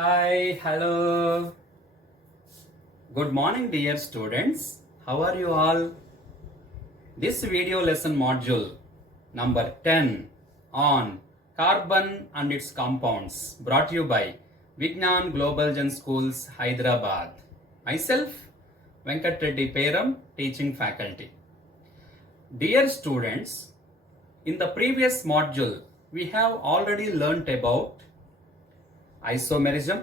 Hi, hello. Good morning, dear students. How are you all? This video lesson module number 10 on carbon and its compounds brought to you by Vignan Global Gen Schools, Hyderabad. Myself, Venkat Reddy Peram, teaching faculty. Dear students, in the previous module, we have already learnt about isomerism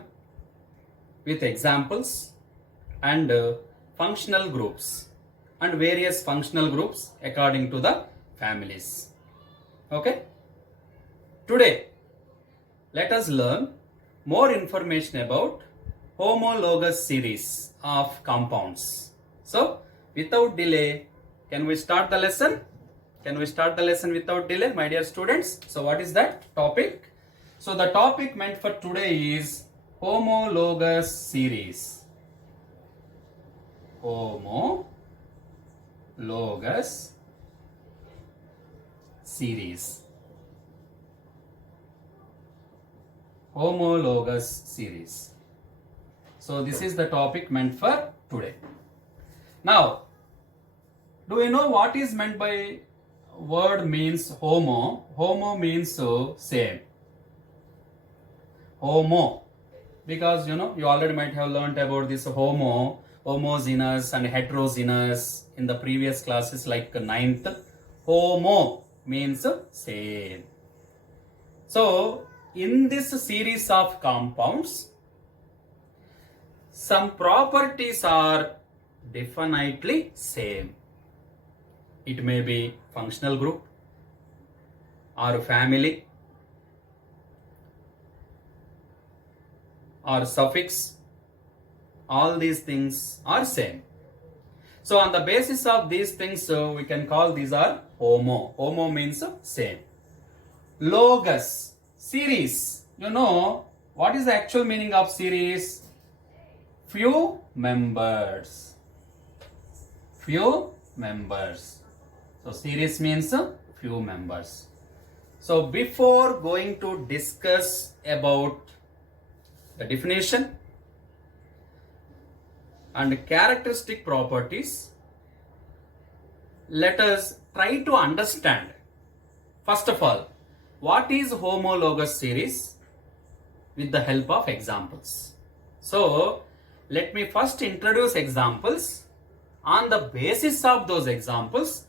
with examples and functional groups and various functional groups according to the families. Okay? Today, let us learn more information about homologous series of compounds. So, without delay, can we start the lesson? Can we start the lesson without delay, my dear students? So, what is that topic? So, the topic meant for today is homologous series. Homologous series. Homologous series. So, this is the topic meant for today. Now, do you know what is meant by word means homo? Homo means same. Homo, because you already might have learnt about this homogeneous and heterogeneous in the previous classes like ninth. Homo means same. So in this series of compounds, some properties are definitely same. It may be functional group or family or suffix, all these things are same. So on the basis of these things, we can call these are homo. Homo means same. Logous, series. What is the actual meaning of series? Few members. Few members. So series means few members. So before going to discuss about the definition and characteristic properties, let us try to understand, first of all, what is homologous series with the help of examples. So, let me first introduce examples. On the basis of those examples,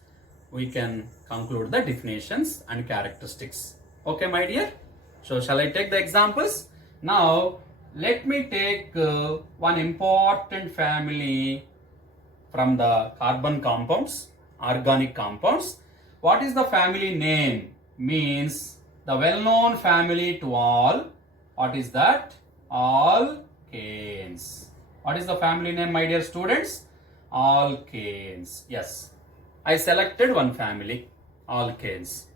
we can conclude the definitions and characteristics. Okay, my dear? So, shall I take the examples? Now, let me take one important family from the carbon compounds, organic compounds. What is the family name? Means the well-known family to all. What is that? Alkanes. What is the family name, my dear students? Alkanes. Yes. I selected one family, alkanes.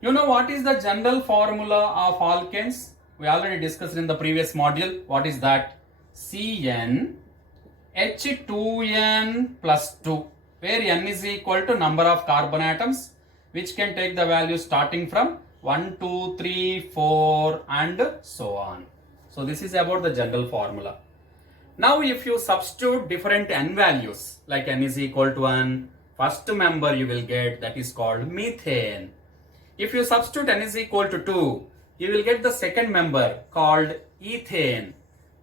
You know what is the general formula of alkanes? We already discussed in the previous module. What is that? CnH2n plus 2, where n is equal to number of carbon atoms, which can take the value starting from 1, 2, 3, 4 and so on. So this is about the general formula. Now if you substitute different n values, like n is equal to 1, first member you will get, that is called methane. If you substitute n is equal to 2, you will get the second member called ethane.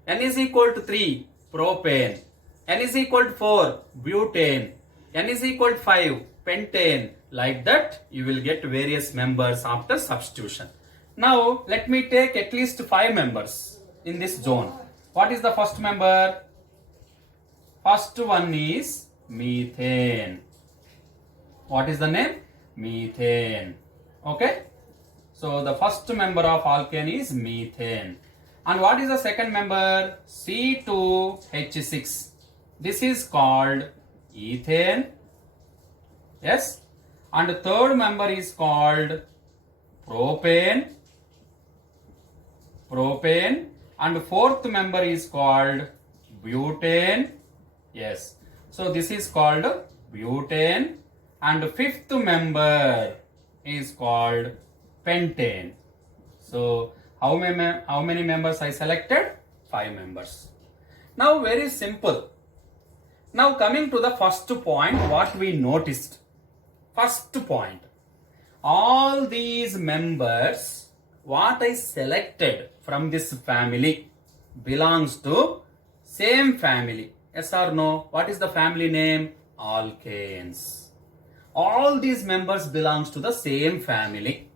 N is equal to 3, propane. N is equal to 4, butane. N is equal to 5, pentane. Like that, you will get various members after substitution. Now, let me take at least 5 members in this zone. What is the first member? First one is methane. What is the name? Methane. Okay? So the first member of alkane is methane. And what is the second member? C2H6. This is called ethane. Yes. And the third member is called propane. Propane. And fourth member is called butane. Yes. So this is called butane. And fifth member is called pentane. So how many members I selected? 5 members. Now very simple. Now coming to the first point, what we noticed. First point, all these members what I selected from this family belongs to same family. Yes or no? What is the family name? Alkanes. All these members belongs to the same family.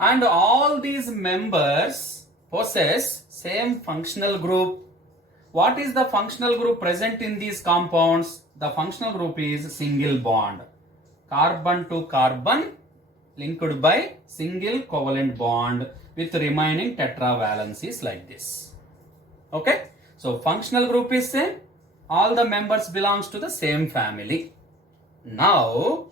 And all these members possess same functional group. What is the functional group present in these compounds? The functional group is single bond. Carbon to carbon linked by single covalent bond with remaining tetravalencies like this. Okay? So functional group is same. All the members belongs to the same family. Now,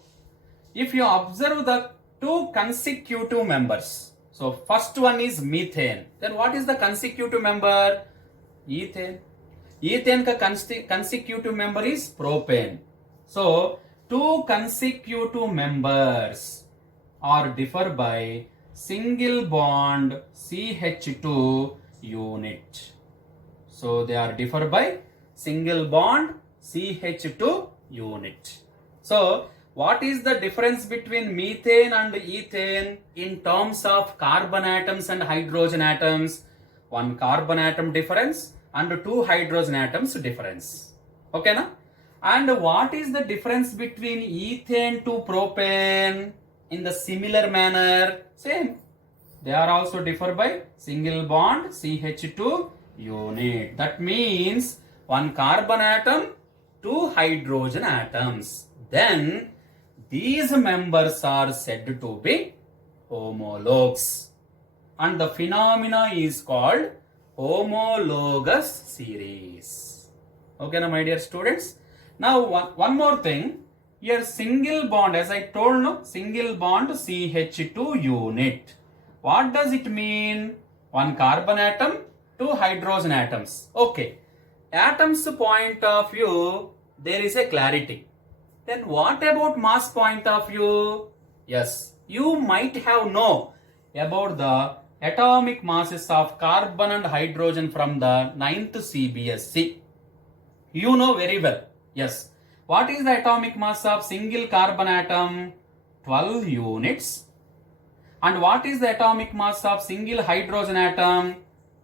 if you observe the two consecutive members. So first one is methane. Then what is the consecutive member? Ethane. Ethane ka consecutive member is propane. So two consecutive members are differ by single bond CH2 unit. So they are differ by single bond CH2 unit. So what is the difference between methane and ethane in terms of carbon atoms and hydrogen atoms? One carbon atom difference and two hydrogen atoms difference. Okay na? And what is the difference between ethane to propane? In the similar manner, same. They are also differ by single bond CH2 unit. That means one carbon atom, two hydrogen atoms. Then these members are said to be homologues. And the phenomena is called homologous series. Okay, now my dear students. Now one more thing. Here single bond, as I told, no, single bond CH2 unit. What does it mean? One carbon atom, two hydrogen atoms. Okay. Atoms point of view, there is a clarity. Then what about mass point of view? Yes, you might have known about the atomic masses of carbon and hydrogen from the 9th CBSE. You know very well. Yes. What is the atomic mass of single carbon atom? 12 units. And what is the atomic mass of single hydrogen atom?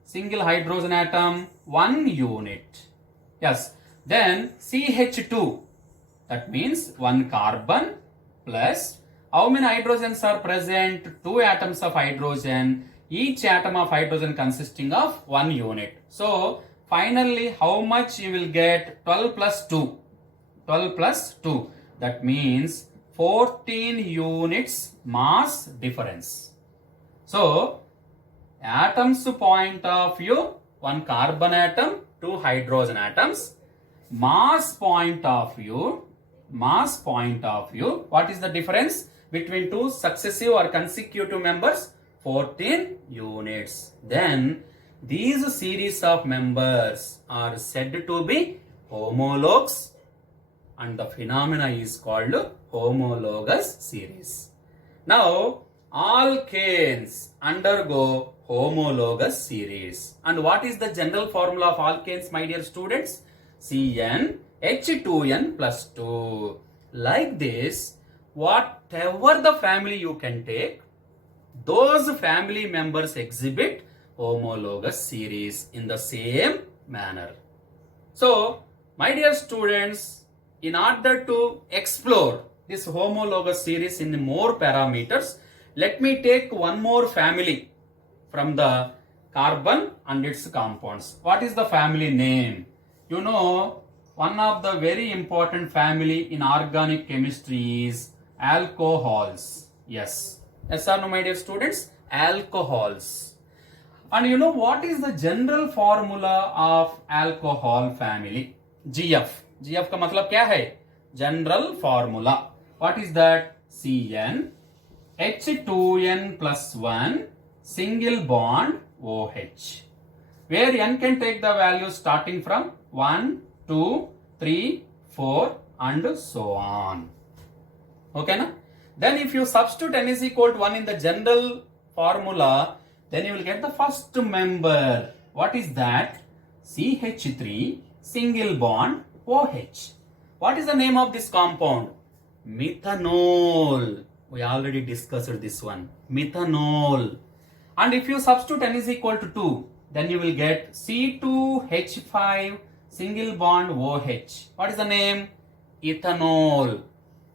Single hydrogen atom, 1 unit. Yes. Then CH2. That means 1 carbon plus how many hydrogens are present? 2 atoms of hydrogen. Each atom of hydrogen consisting of 1 unit. So finally how much you will get? 12 plus 2. 12 plus 2. That means 14 units mass difference. So atoms point of view, 1 carbon atom, 2 hydrogen atoms. Mass point of view, what is the difference between two successive or consecutive members? 14 units. Then these series of members are said to be homologues and the phenomena is called homologous series. Now alkanes undergo homologous series. And what is the general formula of alkanes, my dear students? CnH2n plus 2. Like this, whatever the family you can take, those family members exhibit homologous series in the same manner. So, my dear students, in order to explore this homologous series in more parameters, let me take one more family from the carbon and its compounds. What is the family name? You know, one of the very important family in organic chemistry is alcohols. Yes. Yes or no, my dear students? Alcohols. And you know what is the general formula of alcohol family? GF. GF का मतलब क्या है? General formula. What is that? Cn H2n plus 1 single bond OH. Where n can take the values starting from 1, 2, 3, 4 and so on. Okay na? Then if you substitute n is equal to 1 in the general formula, then you will get the first member. What is that? CH3 single bond OH. What is the name of this compound? Methanol. We already discussed this one. Methanol. And if you substitute N is equal to 2, then you will get C2H5 single bond OH. What is the name? Ethanol.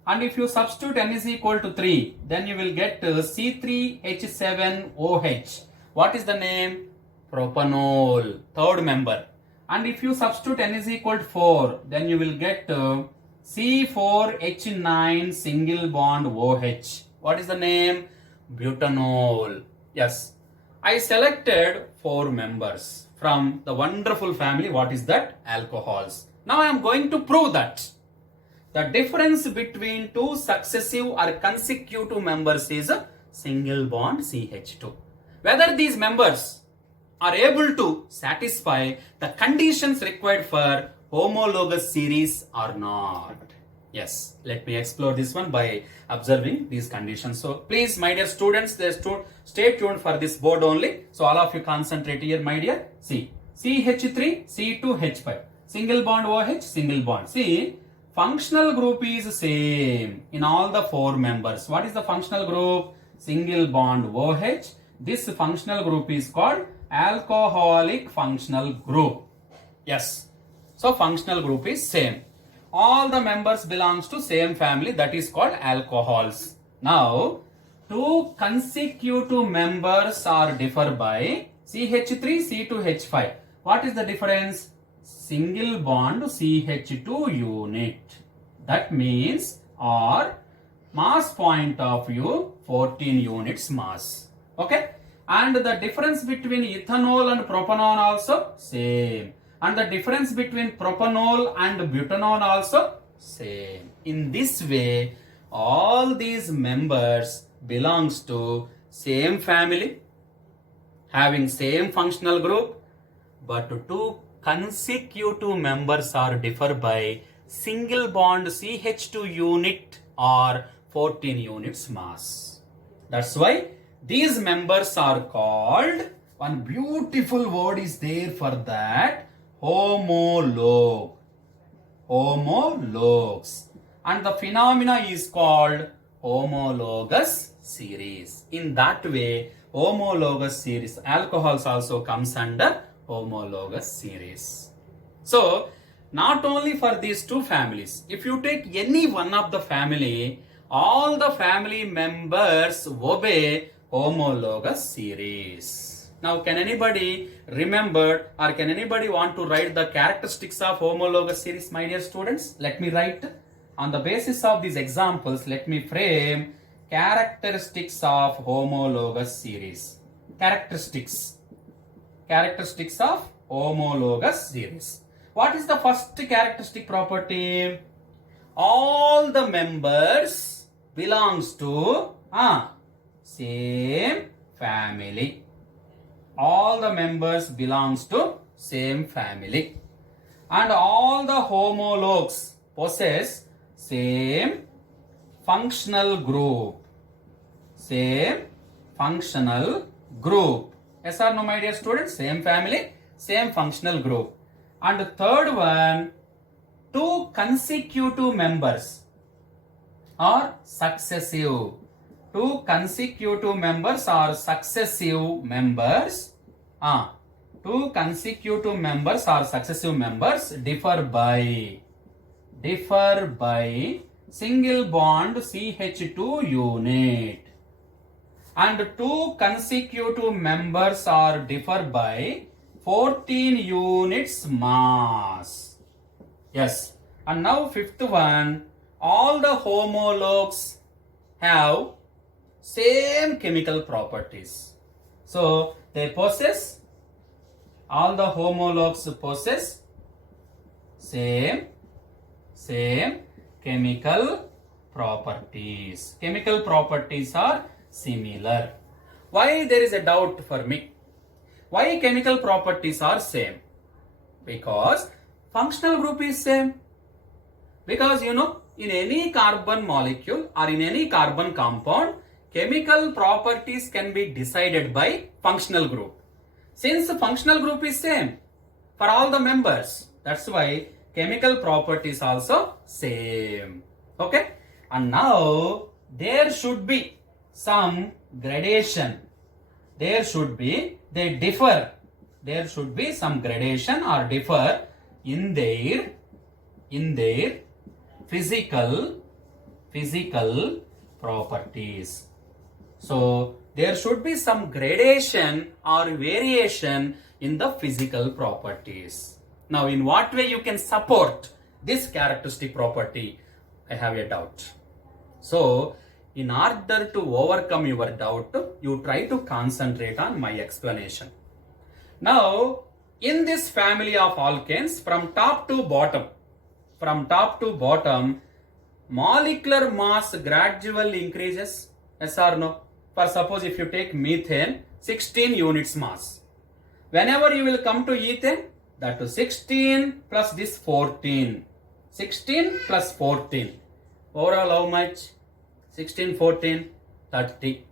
And if you substitute N is equal to 3, then you will get C3H7OH. What is the name? Propanol. Third member. And if you substitute N is equal to 4, then you will get C4H9 single bond OH. What is the name? Butanol. Yes. I selected 4 members from the wonderful family. What is that? Alcohols. Now I am going to prove that the difference between 2 successive or consecutive members is a single bond CH2. Whether these members are able to satisfy the conditions required for homologous series or not. Yes, let me explore this one by observing these conditions. So please, my dear students, stay tuned for this board only. So all of you concentrate here, my dear. See, CH3, C2H5, single bond OH, single bond. See, functional group is same in all the 4 members. What is the functional group? Single bond OH. This functional group is called alcoholic functional group. Yes. So functional group is same. All the members belongs to same family, that is called alcohols. Now, 2 consecutive members are differ by CH3, C2H5. What is the difference? Single bond CH2 unit. That means, or mass point of view, 14 units mass. Okay? And the difference between ethanol and propanol also same. And the difference between propanol and butanol also same. In this way, all these members belongs to same family, having same functional group, but 2 consecutive members are differ by single bond CH2 unit or 14 units mass. That's why these members are called, one beautiful word is there for that, homolog. Homologs. And the phenomena is called homologous series. In that way, homologous series, alcohols also comes under homologous series. So, not only for these 2 families, if you take any one of the family, all the family members obey homologous series. Now, can anybody remember or can anybody want to write the characteristics of homologous series, my dear students? Let me write. On the basis of these examples, let me frame characteristics of homologous series. Characteristics of homologous series. What is the first characteristic property? All the members belongs to same family. All the members belongs to same family. And all the homologs possess same functional group. Same functional group. Yes or no, my dear students? Same family, same functional group. And the third one, 2 consecutive members are successive. 2 consecutive members are successive members. 2 consecutive members are successive members differ by single bond CH2 unit. And 2 consecutive members are differ by 14 units mass. Yes. And now 5th one, all the homologs have same chemical properties. So they possess, all the homologs possess same chemical properties. Chemical properties are similar. Why there is a doubt for me? Why chemical properties are same? Because functional group is same. Because in any carbon molecule or in any carbon compound, chemical properties can be decided by functional group. Since the functional group is same for all the members, that's why chemical properties also same. Okay, and now there should be some gradation. There should be, they differ. There should be some gradation or differ in their physical properties. So there should be some gradation or variation in the physical properties. Now, in what way you can support this characteristic property? I have a doubt. So, in order to overcome your doubt, you try to concentrate on my explanation. Now, in this family of alkanes, from top to bottom, molecular mass gradually increases. Yes or no? For suppose if you take methane, 16 units mass. Whenever you will come to ethane, that is 16 plus this 14. 16 plus 14. Overall how much? 16, 14, 30.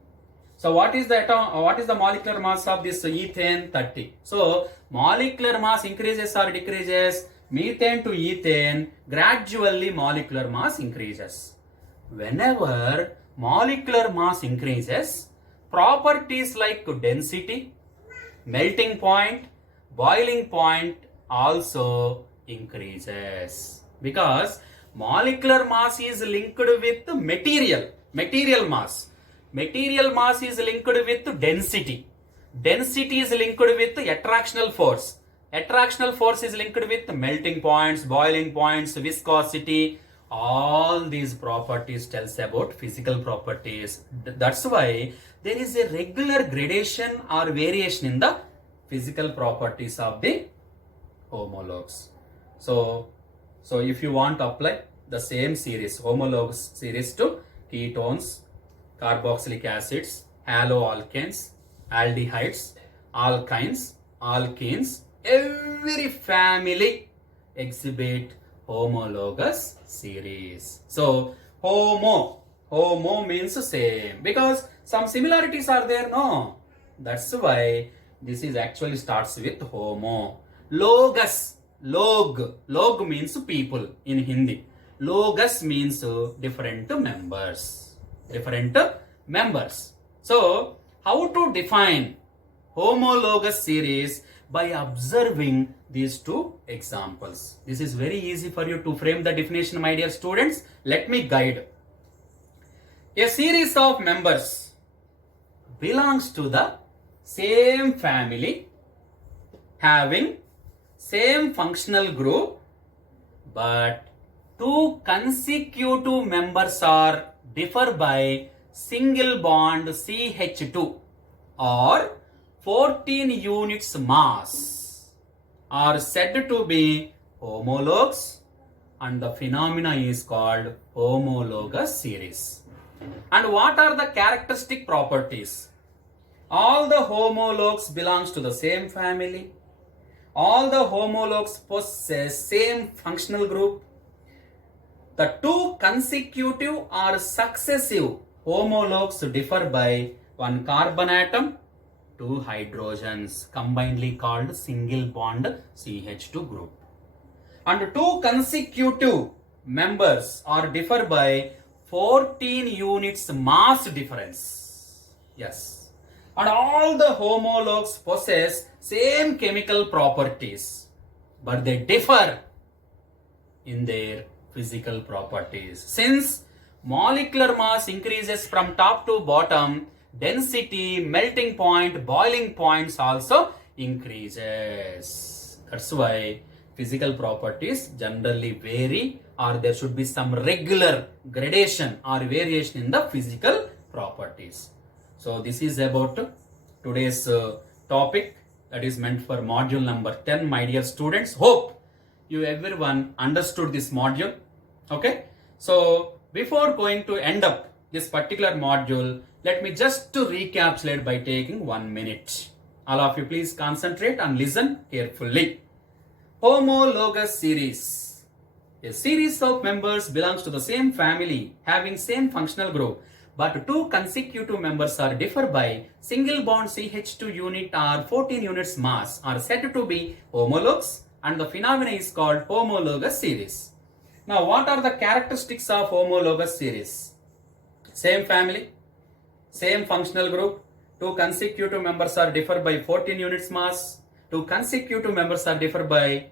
So what is the molecular mass of this ethane? 30. So molecular mass increases or decreases? Methane to ethane, gradually molecular mass increases. Whenever molecular mass increases, properties like density, melting point, boiling point also increases. Because molecular mass is linked with material mass. Material mass is linked with density. Density is linked with attractional force. Attractional force is linked with melting points, boiling points, viscosity. All these properties tells about physical properties. That's why there is a regular gradation or variation in the physical properties of the homologues. So if you want to apply the same series, homologous series to ketones, carboxylic acids, haloalkanes, aldehydes, alkynes, alkenes, every family exhibit homologous series. So homo means same, because some similarities are there, no? That's why this is actually starts with homo. Logous, log means people in Hindi. Logous means different members. So how to define homologous series? By observing these two examples. This is very easy for you to frame the definition, my dear students. Let me guide. A series of members belongs to the same family, having same functional group, but two consecutive members are differ by single bond CH2 or 14 units mass are said to be homologues, and the phenomena is called homologous series. And what are the characteristic properties? All the homologues belongs to the same family. All the homologues possess same functional group. The two consecutive or successive homologues differ by one carbon atom, two hydrogens, combinedly called single bond CH2 group. And two consecutive members are differ by 14 units mass difference. Yes. And all the homologues possess same chemical properties, but they differ in their physical properties. Since molecular mass increases from top to bottom, density, melting point, boiling points also increases. That's why physical properties generally vary, or there should be some regular gradation or variation in the physical properties. So this is about today's topic that is meant for module number 10, my dear students. Hope you everyone understood this module. Okay. So before going to end up this particular module, let me just to recapitulate by taking 1 minute. All of you please concentrate and listen carefully. Homologous series. A series of members belongs to the same family, having same functional group, but two consecutive members are differ by single bond CH2 unit or 14 units mass are said to be homologues, and the phenomena is called homologous series. Now, what are the characteristics of homologous series? Same family, same functional group, two consecutive members are differ by 14 units mass, two consecutive members are differ by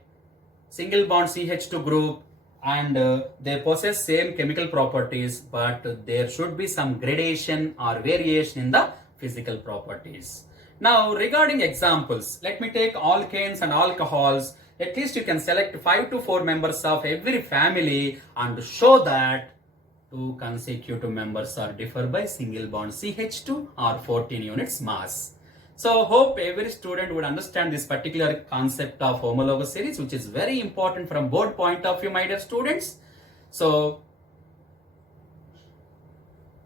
single bond CH2 group, and they possess same chemical properties, but there should be some gradation or variation in the physical properties. Now, regarding examples, let me take alkanes and alcohols. At least you can select 5 to 4 members of every family and show that two consecutive members are differ by single bond CH2 or 14 units mass. So hope every student would understand this particular concept of homologous series, which is very important from board point of view, my dear students. So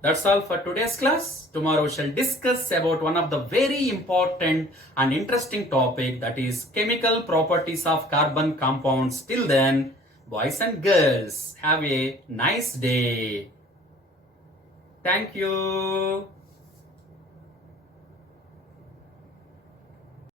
that's all for today's class. Tomorrow we shall discuss about one of the very important and interesting topic, that is chemical properties of carbon compounds. Till then, boys and girls, have a nice day. Thank you.